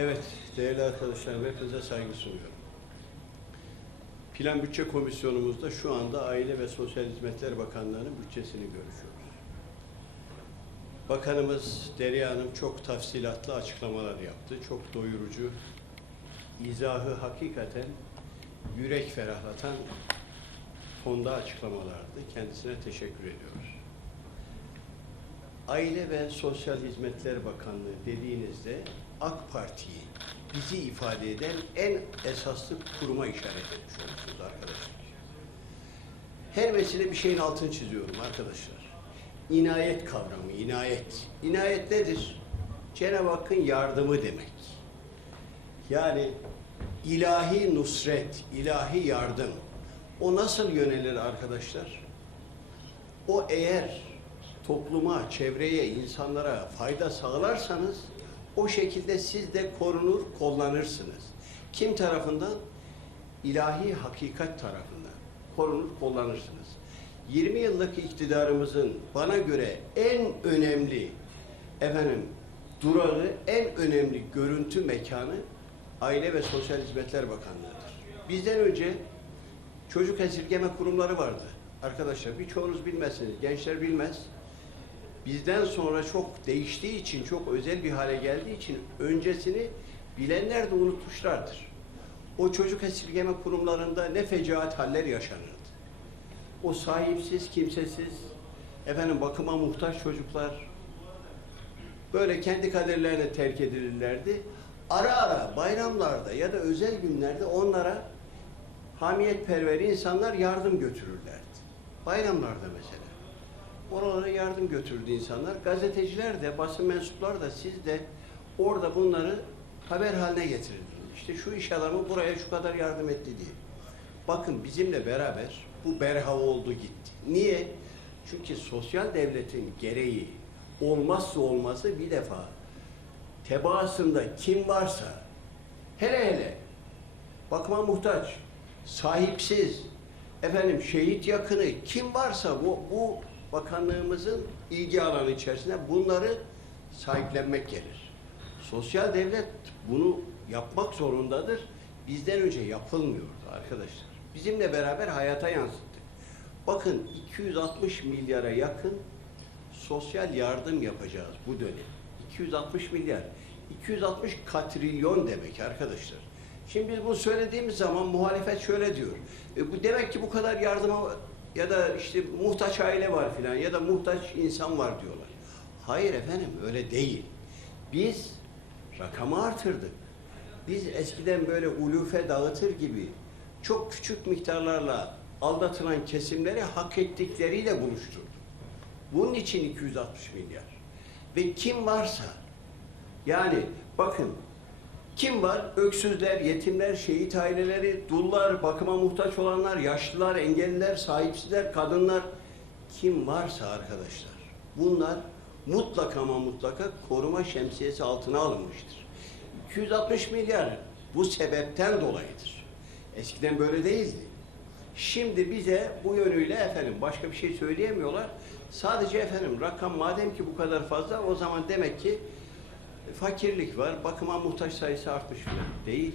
Evet, değerli arkadaşlar, hepinize saygı sunuyorum. Plan Bütçe Komisyonumuzda şu anda Aile ve Sosyal Hizmetler Bakanlığı'nın bütçesini görüşüyoruz. Bakanımız Derya Hanım çok tafsilatlı açıklamalar yaptı. Çok doyurucu, izahı hakikaten yürek ferahlatan tonda açıklamalardı. Kendisine teşekkür ediyoruz. Aile ve Sosyal Hizmetler Bakanlığı dediğinizde AK Parti'yi bizi ifade eden en esaslı kuruma işaret etmiş olursunuz arkadaşlar. Her mesele bir şeyin altını çiziyorum arkadaşlar. İnayet kavramı, inayet. İnayet nedir? Cenab-ı Hakk'ın yardımı demek. Yani ilahi nusret, ilahi yardım. O nasıl yönelir arkadaşlar? O eğer topluma, çevreye, insanlara fayda sağlarsanız o şekilde siz de korunur, kullanırsınız. Kim tarafından? İlahi hakikat tarafından korunur, kullanırsınız. 20 yıllık iktidarımızın bana göre en önemli efendim durağı, en önemli görüntü mekanı Aile ve Sosyal Hizmetler Bakanlığı'dır. Bizden önce çocuk esirgeme kurumları vardı. Arkadaşlar birçoğunuz bilmezsiniz, gençler bilmez. Bizden sonra çok değiştiği için, çok özel bir hale geldiği için öncesini bilenler de unutmuşlardır. O çocuk esirgeme kurumlarında ne fecaat haller yaşanırdı. O sahipsiz, kimsesiz, efendim bakıma muhtaç çocuklar böyle kendi kaderlerine terk edilirlerdi. Ara ara bayramlarda ya da özel günlerde onlara hamiyetperver insanlar yardım götürürlerdi. Bayramlarda mesela. Oralara yardım götürdü insanlar. Gazeteciler de, basın mensupları da siz de orada bunları haber haline getirdiniz. İşte şu iş adamı buraya şu kadar yardım etti diye. Bakın bizimle beraber bu berhava oldu gitti. Niye? Çünkü sosyal devletin gereği olmazsa olmazı bir defa tebaasında kim varsa hele hele bakıma muhtaç, sahipsiz, efendim şehit yakını kim varsa bu, bu bakanlığımızın ilgi alanı içerisinde bunları sahiplenmek gelir. Sosyal devlet bunu yapmak zorundadır. Bizden önce yapılmıyordu arkadaşlar. Bizimle beraber hayata yansıttık. Bakın 260 milyara yakın sosyal yardım yapacağız bu dönem. 260 milyar. 260 katrilyon demek arkadaşlar. Şimdi biz bunu söylediğimiz zaman muhalefet şöyle diyor. E bu demek ki bu kadar yardıma ya da işte muhtaç aile var filan ya da muhtaç insan var diyorlar. Hayır efendim öyle değil. Biz rakamı artırdık. Biz eskiden böyle ulufe dağıtır gibi çok küçük miktarlarla aldatılan kesimleri hak ettikleriyle buluşturduk. Bunun için 260 milyar. Ve kim varsa yani bakın kim var? Öksüzler, yetimler, şehit aileleri, dullar, bakıma muhtaç olanlar, yaşlılar, engelliler, sahipsizler, kadınlar. Kim varsa arkadaşlar bunlar mutlaka ama mutlaka koruma şemsiyesi altına alınmıştır. 260 milyar bu sebepten dolayıdır. Eskiden böyle değildi. Şimdi bize bu yönüyle efendim başka bir şey söyleyemiyorlar. Sadece efendim rakam madem ki bu kadar fazla o zaman demek ki fakirlik var, bakıma muhtaç sayısı artmış filan. Değil.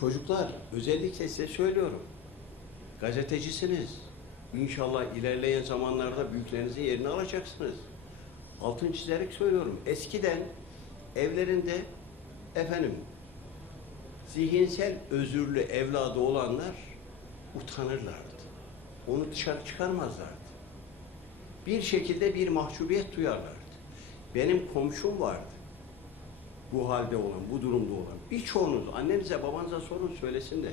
Çocuklar, özellikle size söylüyorum. Gazetecisiniz. İnşallah ilerleyen zamanlarda büyüklerinizin yerini alacaksınız. Altın çizerek söylüyorum. Eskiden evlerinde efendim zihinsel özürlü evladı olanlar utanırlardı. Onu dışarı çıkarmazlardı. Bir şekilde bir mahcubiyet duyarlardı. Benim komşum vardı. Bu halde olan, bu durumda olan. Birçoğunuz annenize babanıza sorun söylesin de.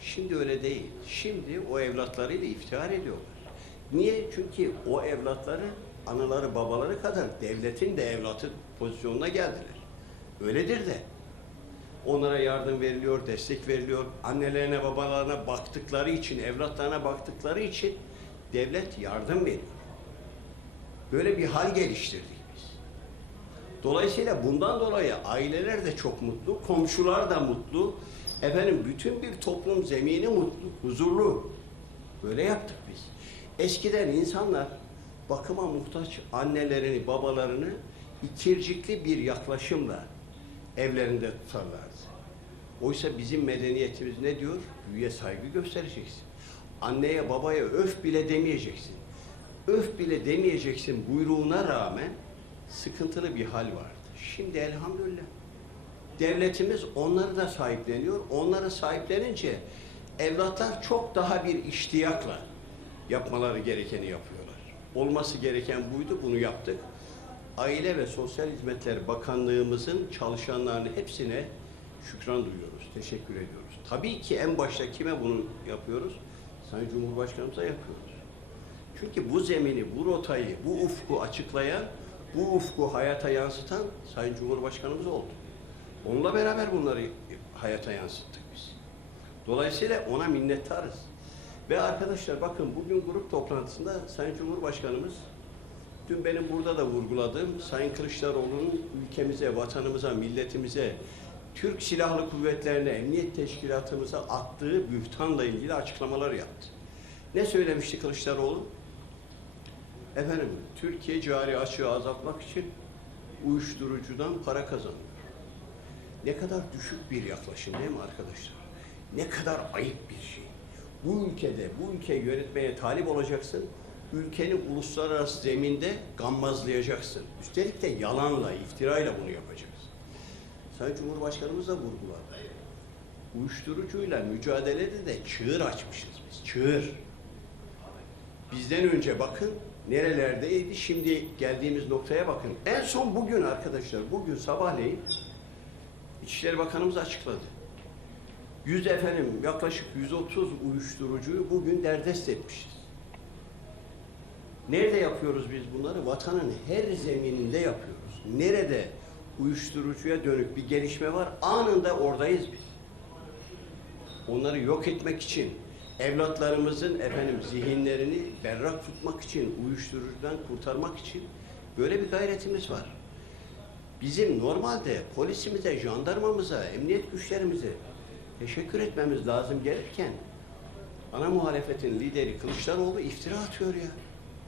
Şimdi öyle değil. Şimdi o evlatlarıyla iftihar ediyorlar. Niye? Çünkü o evlatları anaları babaları kadar devletin de evlatı pozisyonuna geldiler. Öyledir de. Onlara yardım veriliyor, destek veriliyor. Annelerine, babalarına baktıkları için, evlatlarına baktıkları için devlet yardım veriyor. Böyle bir hal geliştirdik. Dolayısıyla bundan dolayı aileler de çok mutlu, komşular da mutlu. Efendim bütün bir toplum zemini mutlu, huzurlu. Böyle yaptık biz. Eskiden insanlar bakıma muhtaç annelerini, babalarını ikircikli bir yaklaşımla evlerinde tutarlardı. Oysa bizim medeniyetimiz ne diyor? Büyüye saygı göstereceksin. Anneye babaya öf bile demeyeceksin. Öf bile demeyeceksin buyruğuna rağmen sıkıntılı bir hal vardı. Şimdi elhamdülillah devletimiz onları da sahipleniyor. Onları sahiplenince evlatlar çok daha bir iştiyakla yapmaları gerekeni yapıyorlar. Olması gereken buydu, bunu yaptık. Aile ve Sosyal Hizmetler Bakanlığımızın çalışanlarının hepsine şükran duyuyoruz, teşekkür ediyoruz. Tabii ki en başta kime bunu yapıyoruz? Sayın Cumhurbaşkanımıza yapıyoruz. Çünkü bu zemini, bu rotayı, bu ufku açıklayan, bu ufku hayata yansıtan Sayın Cumhurbaşkanımız oldu. Onunla beraber bunları hayata yansıttık biz. Dolayısıyla ona minnettarız. Ve arkadaşlar bakın bugün grup toplantısında Sayın Cumhurbaşkanımız dün benim burada da vurguladığım Sayın Kılıçdaroğlu'nun ülkemize, vatanımıza, milletimize, Türk Silahlı Kuvvetlerine, Emniyet Teşkilatımıza attığı bühtanla ilgili açıklamalar yaptı. Ne söylemişti Kılıçdaroğlu? Efendim, Türkiye cari açığı azaltmak için uyuşturucudan para kazanıyor. Ne kadar düşük bir yaklaşım değil mi arkadaşlar? Ne kadar ayıp bir şey. Bu ülkede, bu ülkeyi yönetmeye talip olacaksın. Ülkeni uluslararası zeminde gammazlayacaksın. Üstelik de yalanla, iftirayla bunu yapacaksın. Sayın Cumhurbaşkanımız da vurguladı. Uyuşturucuyla mücadelede de çığır açmışız biz. Çığır. Bizden önce bakın nerelerdeydi. Şimdi geldiğimiz noktaya bakın. En son bugün arkadaşlar, bugün sabahleyin İçişleri Bakanımız açıkladı. Yüz efendim yaklaşık 130 uyuşturucuyu bugün derdest etmişiz. Nerede yapıyoruz biz bunları? Vatanın her zemininde yapıyoruz. Nerede uyuşturucuya dönük bir gelişme var anında oradayız biz. Onları yok etmek için, evlatlarımızın efendim zihinlerini berrak tutmak için, uyuşturucudan kurtarmak için böyle bir gayretimiz var. Bizim normalde polisimize, jandarmamıza, emniyet güçlerimize teşekkür etmemiz lazım gelirken ana muhalefetin lideri Kılıçdaroğlu iftira atıyor ya.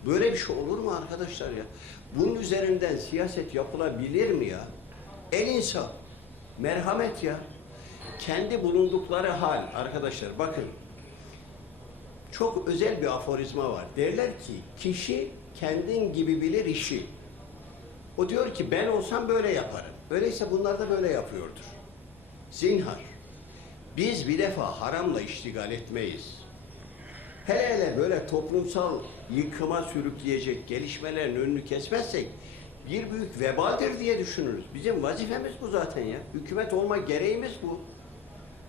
Böyle bir şey olur mu arkadaşlar ya? Bunun üzerinden siyaset yapılabilir mi ya? El insaf, merhamet ya. Kendi bulundukları hal arkadaşlar bakın. Çok özel bir aforizma var. Derler ki kişi kendin gibi bilir işi. O diyor ki ben olsam böyle yaparım. Öyleyse bunlar da böyle yapıyordur. Zinhar. Biz bir defa haramla iştigal etmeyiz. Hele hele böyle toplumsal yıkıma sürükleyecek gelişmelerin önünü kesmezsek bir büyük vebaldir diye düşünürüz. Bizim vazifemiz bu zaten ya. Hükümet olma gereğimiz bu.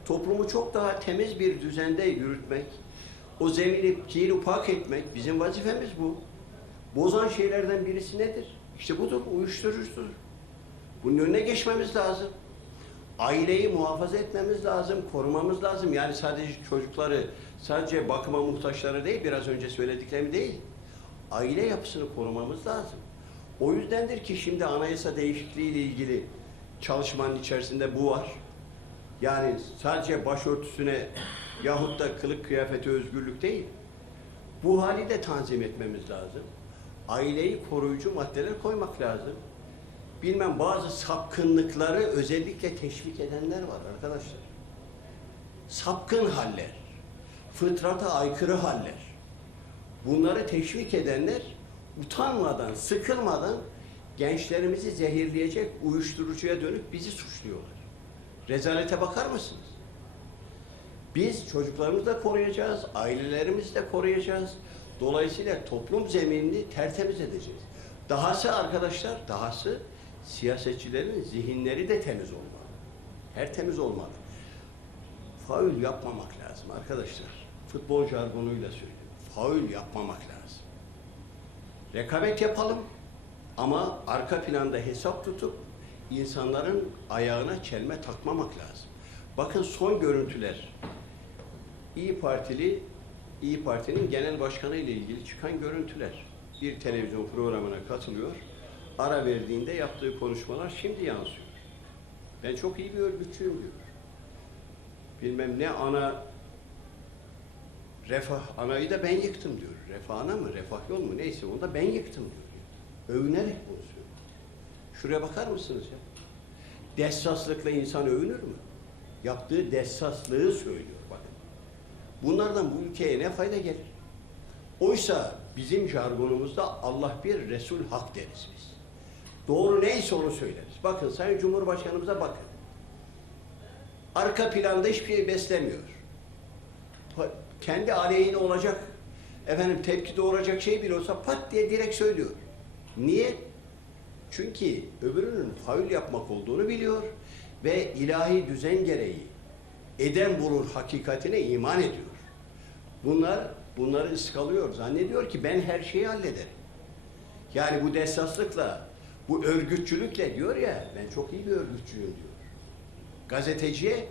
Toplumu çok daha temiz bir düzende yürütmek, o zemini kir pak etmek bizim vazifemiz bu. Bozan şeylerden birisi nedir? İşte budur, uyuşturucudur. Bunun önüne geçmemiz lazım. Aileyi muhafaza etmemiz lazım, korumamız lazım. Yani sadece çocukları, sadece bakıma muhtaçları değil, biraz önce söylediklerim değil. Aile yapısını korumamız lazım. O yüzdendir ki şimdi anayasa değişikliği ile ilgili çalışmanın içerisinde bu var. Yani sadece başörtüsüne yahut da kılık kıyafete özgürlük değil. Bu hali de tanzim etmemiz lazım. Aileyi koruyucu maddeler koymak lazım. Bilmem bazı sapkınlıkları özellikle teşvik edenler var arkadaşlar. Sapkın haller, fıtrata aykırı haller. Bunları teşvik edenler utanmadan, sıkılmadan gençlerimizi zehirleyecek uyuşturucuya dönüp bizi suçluyorlar. Rezalete bakar mısınız? Biz çocuklarımızı da koruyacağız, ailelerimizi de koruyacağız. Dolayısıyla toplum zeminini tertemiz edeceğiz. Dahası arkadaşlar, dahası siyasetçilerin zihinleri de temiz olmalı. Her temiz olmalı. Faul yapmamak lazım arkadaşlar. Futbol jargonuyla söylüyorum. Faul yapmamak lazım. Rekabet yapalım ama arka planda hesap tutup insanların ayağına çelme takmamak lazım. Bakın son görüntüler. İyi Partili İyi Parti'nin genel başkanı ile ilgili çıkan görüntüler. Bir televizyon programına katılıyor. Ara verdiğinde yaptığı konuşmalar şimdi yansıyor. Ben çok iyi bir örgütçüyüm diyor. Bilmem ne ana refah anayı da ben yıktım diyor. Refah ana mı, refah yol mu neyse onu da ben yıktım diyor. Övünerek bunu söylüyor. Şuraya bakar mısınız ya? Dessaslıkla insan övünür mü? Yaptığı dessaslığı söylüyor. Bunlardan bu ülkeye ne fayda gelir? Oysa bizim jargonumuzda Allah bir, Resul hak deriz biz. Doğru neyse onu söyleriz. Bakın Sayın Cumhurbaşkanımıza bakın. Arka planda hiçbir şey beslemiyor. Kendi aleyhine olacak, efendim tepki doğuracak şey bile olsa pat diye direkt söylüyor. Niye? Çünkü öbürünün faul yapmak olduğunu biliyor ve ilahi düzen gereği eden bulur hakikatine iman ediyor. Bunlar bunları ıskalıyor. Zannediyor ki ben her şeyi hallederim. Yani bu dessaslıkla, bu örgütçülükle diyor ya ben çok iyi bir örgütçüyüm diyor. Gazeteciye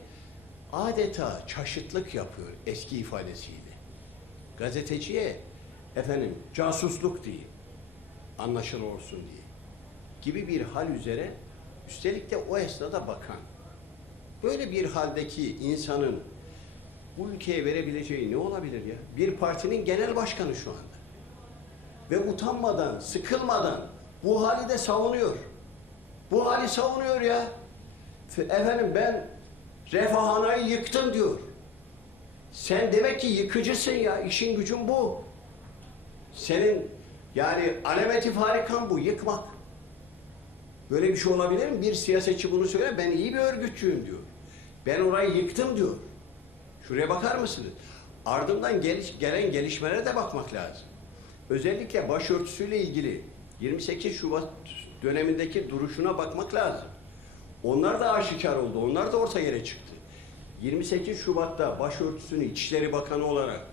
adeta çaşıtlık yapıyor eski ifadesiyle. Gazeteciye efendim casusluk değil, anlaşılır olsun diye gibi bir hal üzere üstelik de o esnada bakan. Böyle bir haldeki insanın bu ülkeye verebileceği ne olabilir ya? Bir partinin genel başkanı şu anda. Ve utanmadan, sıkılmadan bu hali de savunuyor. Bu hali savunuyor ya. Efendim ben refahhanayı yıktım diyor. Sen demek ki yıkıcısın ya. İşin gücün bu. Senin yani alameti farikan bu. Yıkmak. Böyle bir şey olabilir mi? Bir siyasetçi bunu söyler. Ben iyi bir örgütçüyüm diyor. Ben orayı yıktım diyor. Şuraya bakar mısınız? Ardından geliş, gelen gelişmelere de bakmak lazım. Özellikle başörtüsüyle ilgili 28 Şubat dönemindeki duruşuna bakmak lazım. Onlar da aşikar oldu. Onlar da orta yere çıktı. 28 Şubat'ta başörtüsünü İçişleri Bakanı olarak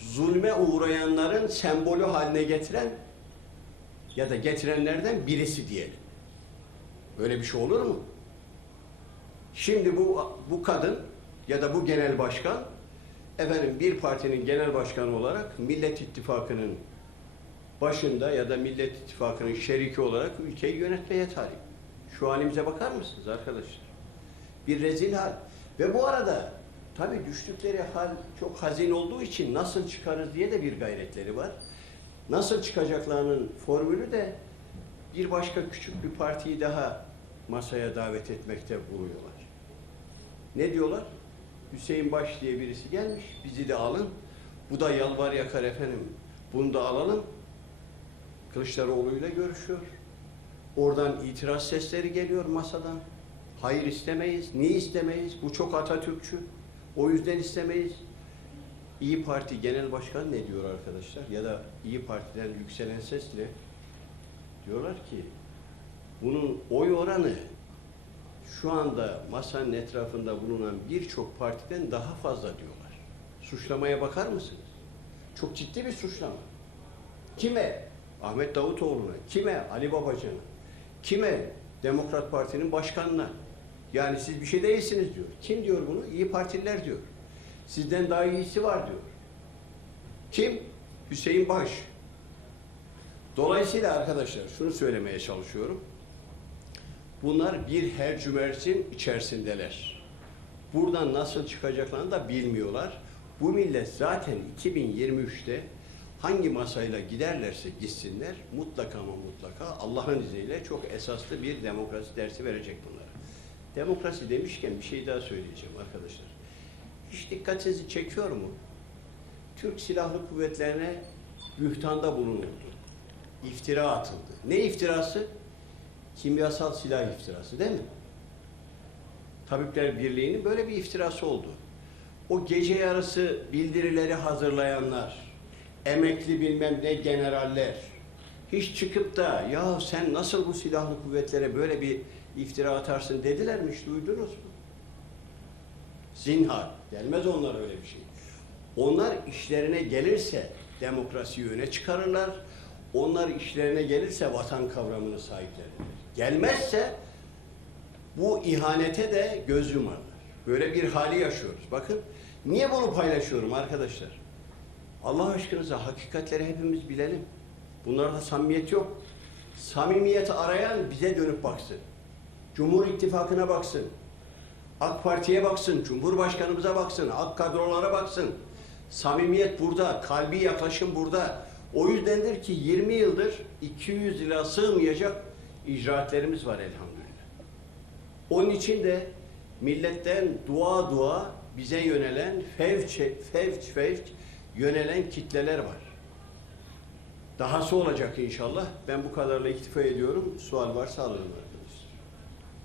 zulme uğrayanların sembolü haline getiren ya da getirenlerden birisi diyelim. Böyle bir şey olur mu? Şimdi bu bu kadın ya da bu genel başkan efendim bir partinin genel başkanı olarak Millet İttifakı'nın başında ya da Millet İttifakı'nın şeriki olarak ülkeyi yönetmeye talip. Şu halimize bakar mısınız arkadaşlar? Bir rezil hal. Ve bu arada tabii düştükleri hal çok hazin olduğu için nasıl çıkarız diye de bir gayretleri var. Nasıl çıkacaklarının formülü de bir başka küçük bir partiyi daha masaya davet etmekte buluyorlar. Ne diyorlar? Hüseyin Baş diye birisi gelmiş, bizi de alın. Bu da yalvar yakar efendim, bunu da alalım. Kılıçdaroğlu'yla görüşüyor. Oradan itiraz sesleri geliyor masadan. Hayır istemeyiz. Niye istemeyiz? Bu çok Atatürkçü. O yüzden istemeyiz. İyi Parti Genel Başkan ne diyor arkadaşlar? Ya da İyi Parti'den yükselen sesle diyorlar ki bunun oy oranı şu anda masanın etrafında bulunan birçok partiden daha fazla diyorlar. Suçlamaya bakar mısınız? Çok ciddi bir suçlama. Kime? Ahmet Davutoğlu'na. Kime? Ali Babacan'a. Kime? Demokrat Parti'nin başkanına. Yani siz bir şey değilsiniz diyor. Kim diyor bunu? İyi Partililer diyor. Sizden daha iyisi var diyor. Kim? Hüseyin Baş. Dolayısıyla arkadaşlar şunu söylemeye çalışıyorum. Bunlar bir hercümersin içerisindeler. Buradan nasıl çıkacaklarını da bilmiyorlar. Bu millet zaten 2023'te hangi masayla giderlerse gitsinler mutlaka ama mutlaka Allah'ın izniyle çok esaslı bir demokrasi dersi verecek bunlara. Demokrasi demişken bir şey daha söyleyeceğim arkadaşlar. Hiç dikkatinizi çekiyor mu? Türk Silahlı Kuvvetlerine bühtanda bulunuldu. İftira atıldı. Ne iftirası? Kimyasal silah iftirası değil mi? Tabipler Birliği'nin böyle bir iftirası oldu. O gece yarısı bildirileri hazırlayanlar, emekli bilmem ne generaller, hiç çıkıp da ya sen nasıl bu silahlı kuvvetlere böyle bir iftira atarsın dediler mi duydunuz mu? Zinhar. Gelmez onlar öyle bir şey. Onlar işlerine gelirse demokrasiyi öne çıkarırlar. Onlar işlerine gelirse vatan kavramını sahiplenirler. Gelmezse bu ihanete de göz yumarlar. Böyle bir hali yaşıyoruz. Bakın niye bunu paylaşıyorum arkadaşlar? Allah aşkınıza hakikatleri hepimiz bilelim. Bunlarda samimiyet yok. Samimiyet arayan bize dönüp baksın. Cumhur İttifakı'na baksın. AK Parti'ye baksın, Cumhurbaşkanımıza baksın, AK kadrolara baksın. Samimiyet burada, kalbi yaklaşım burada. O yüzdendir ki 20 yıldır 200 yıla sığmayacak icraatlerimiz var elhamdülillah. Onun için de milletten dua dua bize yönelen fevç fevç fevç yönelen kitleler var. Dahası olacak inşallah. Ben bu kadarla iktifa ediyorum. Sual varsa alırım.